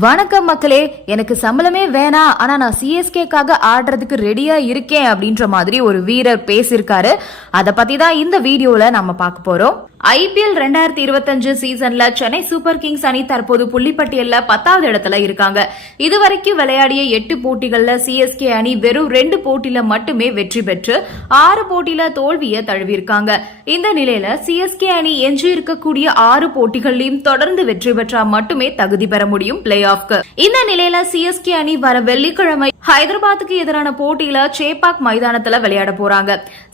வணக்கம் மக்களே எனக்கு சம்பளமே வேணாம் ஆனா நான் சிஎஸ்கேக்காக ஆடுறதுக்கு ரெடியா இருக்கேன் அப்படின்ற மாதிரி ஒரு வீரர் பேசியிருக்காரு. அதை பத்தி தான் இந்த வீடியோல நம்ம பார்க்க போறோம். ஐபிஎல் ரெண்டாயிரத்தி இருபத்தஞ்சு சீசன்ல சென்னை சூப்பர் கிங்ஸ் அணி தற்போது புள்ளிப்பட்டியல்ல பத்தாவது இடத்துல இருக்காங்க. இதுவரைக்கும் விளையாடிய எட்டு போட்டிகள்ல சிஎஸ்கே அணி வெறும் ரெண்டு போட்டியில மட்டுமே வெற்றி பெற்று ஆறு போட்டியில தோல்வியை தழுவியிருக்காங்க. இந்த நிலையில சிஎஸ்கே அணி எஞ்சி இருக்கக்கூடிய ஆறு போட்டிகள்லயும் தொடர்ந்து வெற்றி பெற்றா மட்டுமே தகுதி பெற முடியும் பிளே ஆஃப்க்கு. இந்த நிலையில சிஎஸ்கே அணி வர வெள்ளிக்கிழமை ஹைதராபாத்துக்கு எதிரான போட்டியில சேப்பாக் மைதானத்துல விளையாட போறாங்க.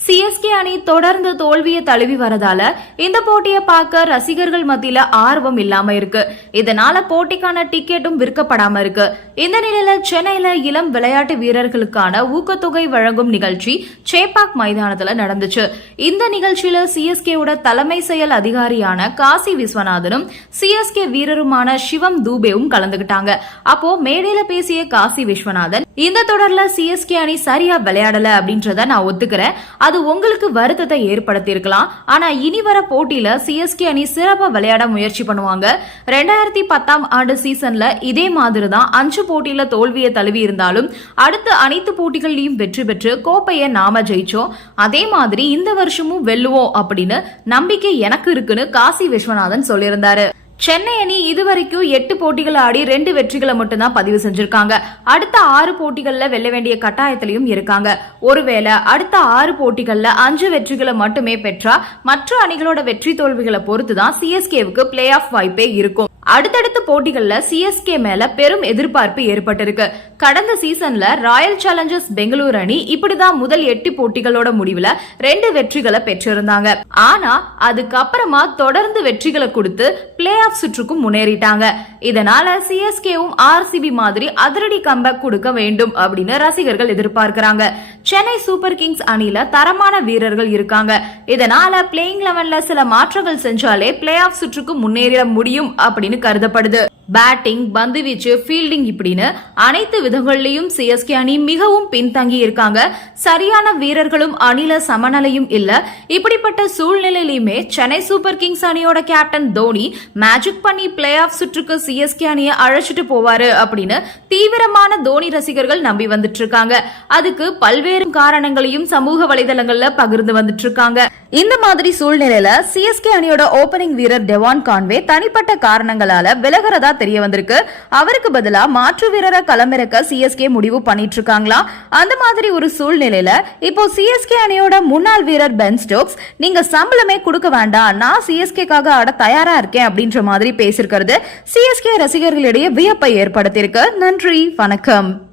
சிஎஸ்கே அணி தொடர்ந்து தோல்வியை தழுவி வரதால இந்த போட்டியை பார்க்க ரசிகர்கள் மத்தியில ஆர்வம் இல்லாம இருக்கு. இதனால போட்டிக்கான டிக்கெட்டும் விற்கப்படாம இருக்கு. இந்த நிலையில சென்னையில இளம் விளையாட்டு வீரர்களுக்கான ஊக்கத்தொகை வழங்கும் நிகழ்ச்சி சேப்பாக் மைதானத்துல நடந்துச்சு. இந்த நிகழ்ச்சியில சிஎஸ்கேவோட தலைமை செயல் அதிகாரியான காசி விஸ்வநாதனும் சிஎஸ்கே வீரருமான சிவம் தூபேவும் கலந்துகிட்டாங்க. அப்போ மேடையில பேசிய காசி விஸ்வநாதன் இந்த தொடர்ல சிஎஸ்கே அணி சரியா விளையாடல அப்படின்றத நான் ஒத்துக்கிறேன். அது உங்களுக்கு வருத்தத்தை ஏற்படுத்தி இருக்கலாம் ஆனா இனி வர போட்டியில சிஎஸ்கே அணி சிறப்பா விளையாட முயற்சி பண்ணுவாங்க. ரெண்டாயிரத்தி பத்தாம் ஆண்டு சீசன்ல இதே மாதிரி தான் அஞ்சு போட்டியில தோல்வியை தழுவி இருந்தாலும் அடுத்த அனைத்து போட்டிகள்லயும் வெற்றி பெற்று கோப்பையை நாம ஜெயிச்சோம். அதே மாதிரி இந்த வருஷமும் வெல்லுவோம் அப்படின்னு நம்பிக்கை எனக்கு இருக்குன்னு காசி விஸ்வநாதன் சொல்லியிருந்தாரு. சென்னை அணி இதுவரைக்கும் எட்டு போட்டிகள் ஆடி ரெண்டு வெற்றிகளை மட்டும்தான் பதிவு செஞ்சிருக்காங்க. அடுத்த ஆறு போட்டிகள்ல வெல்ல வேண்டிய கட்டாயத்திலையும் இருக்காங்க. ஒருவேளை அடுத்த ஆறு போட்டிகள்ல அஞ்சு வெற்றிகளை மட்டுமே பெற்றா மற்ற அணிகளோட வெற்றி தோல்விகளை பொறுத்து தான் சிஎஸ்கேவுக்கு பிளே ஆஃப் வாய்ப்பே இருக்கும். அடுத்தடுத்த போட்டிகள்ல சிஎஸ்கே மேல பெரும் எதிர்பார்ப்பு ஏற்பட்டிருக்கு. கடந்த சீசன்ல ராயல் சேலஞ்சர்ஸ் பெங்களூர் அணி இப்படிதான் முதல் எட்டு போட்டிகளோட முடிவுல ரெண்டு வெற்றிகளை பெற்றிருந்தாங்க. ஆனா அதுக்கப்புறமா தொடர்ந்து வெற்றிகளை கொடுத்து பிளே ஆஃப் சுற்றுக்கும் முன்னேறிட்டாங்க. இதனால சிஎஸ்கேவும் ஆர்சிபி மாதிரி அதிரடி கம்பேக் கொடுக்க வேண்டும் அப்படின்னு ரசிகர்கள் எதிர்பார்க்கிறாங்க. சென்னை சூப்பர் கிங்ஸ் அணியில தரமான வீரர்கள் இருக்காங்க. இதனால பிளேயிங் லெவன்ல சில மாற்றங்கள் செஞ்சாலே பிளே ஆஃப் சுற்றுக்கு முன்னேற முடியும் அப்படின்னு கருதப்படுது. பேட்டிங் பந்து வீச்சு ஃபீல்டிங் இப்படின்னு அனைத்து விதங்கள்லயும் சிஎஸ்கே அணி மிகவும் பின்தங்கி இருக்காங்க சரியான வீரர்களும் அணில சமநிலையும் இல்ல. இப்படிப்பட்ட சூழ்நிலையிலுமே சென்னை சூப்பர் கிங்ஸ் அணியோட கேப்டன் தோனி மேஜிக் பண்ணி பிளே ஆஃப் சுற்றுக்கு சிஎஸ்கே அணியை அழைச்சிட்டு போவாரு அப்படின்னு தீவிரமான தோனி ரசிகர்கள் நம்பி வந்துட்டு இருக்காங்க அதுக்கு பல்வேறு காரணங்களையும் சமூக வலைதளங்கள்ல பகிர்ந்து வந்துட்டு இருக்காங்க இந்த மாதிரி சூழ்நிலையில சிஎஸ்கே அணியோட ஓபனிங் வீரர் டெவான் கான்வே தனிப்பட்ட காரணங்களால விலகிறதா தெரிய வந்திருக்கு அவருக்கு பதிலா மாற்று வீரரை களமிறக்க சிஎஸ்கே முடிவு பண்ணிட்டு இருக்காங்களா அந்த மாதிரி ஒரு சூழ்நிலையில இப்போ சிஎஸ்கே அணியோட முன்னாள் வீரர் பென் ஸ்டோக்ஸ் நீங்க சம்பளமே கொடுக்க வேண்டாம். நான் சிஎஸ்கேக்காக ஆட தயாரா இருக்கேன் அப்படின்ற மாதிரி பேசியிருக்கிறது. சிஎஸ்கே ரசிகர்களிடையே வியப்பை ஏற்படுத்தியிருக்கு. நன்றி. வணக்கம்.